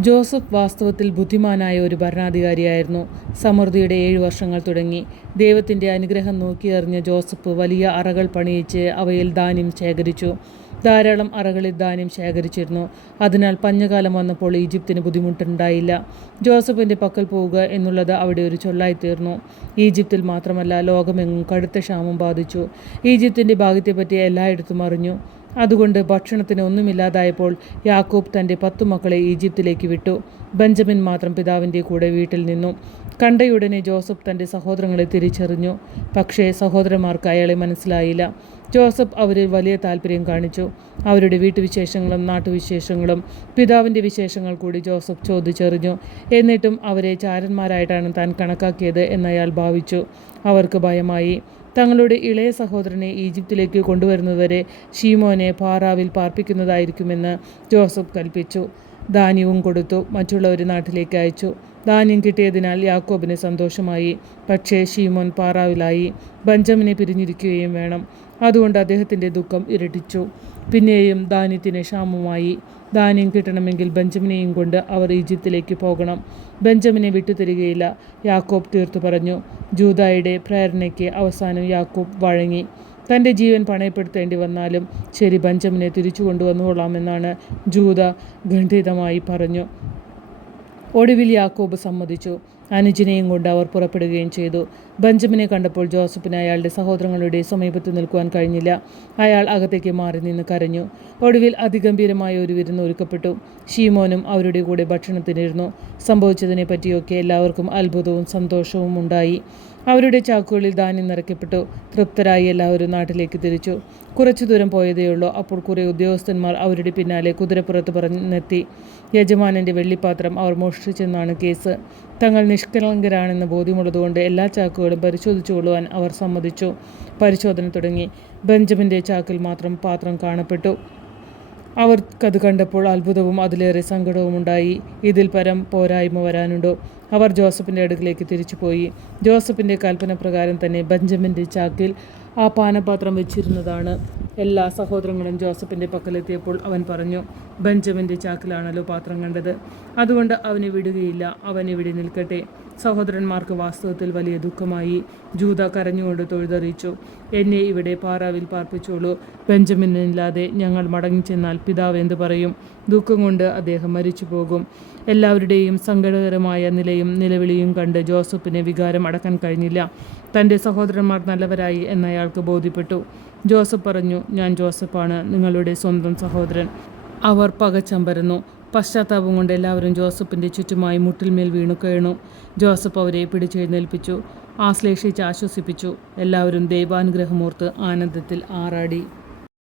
Joseph വാസ്തവത്തിൽ ബുദ്ധിമാനായ ഒരു ഭരണാധികാരിയായിരുന്നു. സമൃദ്ധിയുടെ ഏഴു വർഷങ്ങൾ തുടങ്ങി. ദൈവത്തിന്റെ അനുഗ്രഹം നോക്കിയറിഞ്ഞ ജോസഫ് വലിയ അറകൾ പണിയിച്ച് അവയിൽ ധാന്യം ശേഖരിച്ചു. ധാരാളം അറകളിൽ ധാന്യം ശേഖരിച്ചിരുന്നു. അതിനാൽ പഞ്ഞകാലം വന്നപ്പോൾ ഈജിപ്തിന് ബുദ്ധിമുട്ടുണ്ടായില്ല. ജോസഫിന്റെ പക്കൽ പോവുക എന്നുള്ളത് അവിടെ ഒരു ചൊല്ലായിത്തീർന്നു. ഈജിപ്തിൽ മാത്രമല്ല ലോകമെങ്ങും കടുത്ത ക്ഷാമം ബാധിച്ചു. ഈജിപ്തിന്റെ ഭാഗ്യത്തെപ്പറ്റി എല്ലായിടത്തും അറിഞ്ഞു. അതുകൊണ്ട് ഭക്ഷണത്തിന് ഒന്നുമില്ലാതായപ്പോൾ യാക്കൂബ് തന്റെ പത്തു മക്കളെ ഈജിപ്തിലേക്ക് വിട്ടു. ബെഞ്ചമിൻ മാത്രം പിതാവിന്റെ കൂടെ വീട്ടിൽ നിന്നു. കണ്ടയുടനെ ജോസഫ് തന്റെ സഹോദരങ്ങളെ തിരിച്ചറിഞ്ഞു. പക്ഷേ സഹോദരന്മാർക്ക് അയാളെ മനസ്സിലായില്ല. ജോസഫ് അവരിൽ വലിയ താല്പര്യം കാണിച്ചു. അവരുടെ വീട്ടുവിശേഷങ്ങളും നാട്ടുവിശേഷങ്ങളും പിതാവിന്റെ വിശേഷങ്ങൾ കൂടി ജോസഫ് ചോദിച്ചറിഞ്ഞു. എന്നിട്ടും അവരെ ചാരന്മാരായിട്ടാണ് താൻ കണക്കാക്കിയത് എന്നയാൾ ഭാവിച്ചു. അവർക്ക് ഭയമായി. തങ്ങളുടെ ഇളയ സഹോദരനെ ഈജിപ്തിലേക്ക് കൊണ്ടുവരുന്നതുവരെ ഷീമോനെ പാറാവിൽ പാർപ്പിക്കുന്നതായിരിക്കുമെന്ന് ജോസഫ് കൽപ്പിച്ചു. ധാന്യവും കൊടുത്തു. മറ്റുള്ളവർ നാട്ടിലേക്ക് അയച്ചു. ധാന്യം കിട്ടിയതിനാൽ യാക്കോബിന് സന്തോഷമായി. പക്ഷേ ഷീമോൻ പാറാവിലായി. ബഞ്ചമിനെ പിരിഞ്ഞിരിക്കുകയും വേണം. അതുകൊണ്ട് അദ്ദേഹത്തിന്റെ ദുഃഖം ഇരട്ടിച്ചു. പിന്നെയും ധാന്യത്തിന് ക്ഷാമമായി. ധാന്യം കിട്ടണമെങ്കിൽ ബെഞ്ചമിനെയും കൊണ്ട് അവർ ഈജിപ്തിലേക്ക് പോകണം. ബെഞ്ചമിനെ വിട്ടുതരികയില്ല. യാക്കോബ് തീർത്തു പറഞ്ഞു. ജൂതായുടെ പ്രേരണയ്ക്ക് അവസാനം യാക്കോബ് വഴങ്ങി. തന്റെ ജീവൻ പണയപ്പെടുത്തേണ്ടി വന്നാലും ശരി ബെഞ്ചമിനെ തിരിച്ചു കൊണ്ടുവന്നുകൊള്ളാമെന്നാണ് ജൂത ഖണ്ഡിതമായി പറഞ്ഞു. ഒടുവിൽ യാക്കോബ് സമ്മതിച്ചു. അനുജിനെയും കൊണ്ട് അവർ പുറപ്പെടുകയും ചെയ്തു. ബെഞ്ചമിനെ കണ്ടപ്പോൾ ജോസഫിന് അയാളുടെ സഹോദരങ്ങളുടെ സമീപത്ത് നിൽക്കുവാൻ കഴിഞ്ഞില്ല. അയാൾ അകത്തേക്ക് മാറി നിന്ന് കരഞ്ഞു. ഒടുവിൽ അതിഗംഭീരമായ ഒരു വിരുന്ന് ഒരുക്കപ്പെട്ടു. ഷീമോനും അവരുടെ കൂടെ ഭക്ഷണത്തിനിരുന്നു. സംഭവിച്ചതിനെ പറ്റിയൊക്കെ എല്ലാവർക്കും അത്ഭുതവും സന്തോഷവും ഉണ്ടായി. അവരുടെ ചാക്കുകളിൽ ധാന്യം നിറയ്ക്കപ്പെട്ടു. തൃപ്തരായി എല്ലാവരും നാട്ടിലേക്ക് തിരിച്ചു. കുറച്ചു ദൂരം പോയതേയുള്ളൂ അപ്പോൾ കുറെ ഉദ്യോഗസ്ഥന്മാർ അവരുടെ പിന്നാലെ കുതിരപ്പുറത്ത് പറഞ്ഞെത്തി യജമാനന്റെ വെള്ളിപ്പാത്രം അവർ മോഷ്ടിച്ചെന്നാണ് കേസ്. തങ്ങൾ നിഷ്കളങ്കരാണെന്ന് ബോധ്യമുള്ളതുകൊണ്ട് എല്ലാ ചാക്കുകളും പരിശോധിച്ചു കൊള്ളുവാൻ അവർ സമ്മതിച്ചു. പരിശോധന തുടങ്ങി. ബെഞ്ചമിന്റെ ചാക്കിൽ മാത്രം പാത്രം കാണപ്പെട്ടു. അവർക്കത് കണ്ടപ്പോൾ അത്ഭുതവും അതിലേറെ സങ്കടവും ഉണ്ടായി. ഇതിൽ പരം പോരായ്മ വരാനുണ്ടോ? അവർ ജോസഫിന്റെ അടുക്കിലേക്ക് തിരിച്ചുപോയി. ജോസഫിന്റെ കൽപ്പന പ്രകാരം തന്നെ ബെഞ്ചമിന്റെ ചാക്കിൽ ആ പാനപാത്രം വെച്ചിരുന്നതാണ്. എല്ലാ സഹോദരങ്ങളും ജോസഫിന്റെ പക്കലെത്തിയപ്പോൾ അവൻ പറഞ്ഞു ബെഞ്ചമിന്റെ ചാക്കിലാണല്ലോ പാത്രം കണ്ടത്. അതുകൊണ്ട് അവനെ വിടുകയില്ല. അവൻ ഇവിടെ നിൽക്കട്ടെ. സഹോദരന്മാർക്ക് വാസ്തവത്തിൽ വലിയ ദുഃഖമായി. ജൂത കരഞ്ഞുകൊണ്ട് തൊഴുതറിയിച്ചു എന്നെ ഇവിടെ പാറാവിൽ പാർപ്പിച്ചോളൂ. ബെഞ്ചമിനില്ലാതെ ഞങ്ങൾ മടങ്ങി ചെന്നാൽ പിതാവ് എന്തു പറയും? ദുഃഖം കൊണ്ട് അദ്ദേഹം മരിച്ചു പോകും എല്ലാവരുടെയും സങ്കടകരമായ നിലയും നിലവിളിയും കണ്ട് ജോസഫിന് വികാരം അടക്കാൻ കഴിഞ്ഞില്ല. തന്റെ സഹോദരന്മാർ നല്ലവരായി എന്നയാൾക്ക് ബോധ്യപ്പെട്ടു. ജോസഫ് പറഞ്ഞു ഞാൻ ജോസഫാണ് നിങ്ങളുടെ സ്വന്തം സഹോദരൻ. അവർ പകച്ചമ്പരന്നു. പശ്ചാത്താപം കൊണ്ട് എല്ലാവരും ജോസഫിന്റെ ചുറ്റുമായി മുട്ടിൽമേൽ വീണു കഴിഞ്ഞു ജോസഫ് അവരെ പിടിച്ചെഴുന്നേൽപ്പിച്ചു. ആശ്ലേഷിച്ച് ആശ്വസിപ്പിച്ചു. എല്ലാവരും ദൈവാനുഗ്രഹമോർത്ത് ആനന്ദത്തിൽ ആറാടി.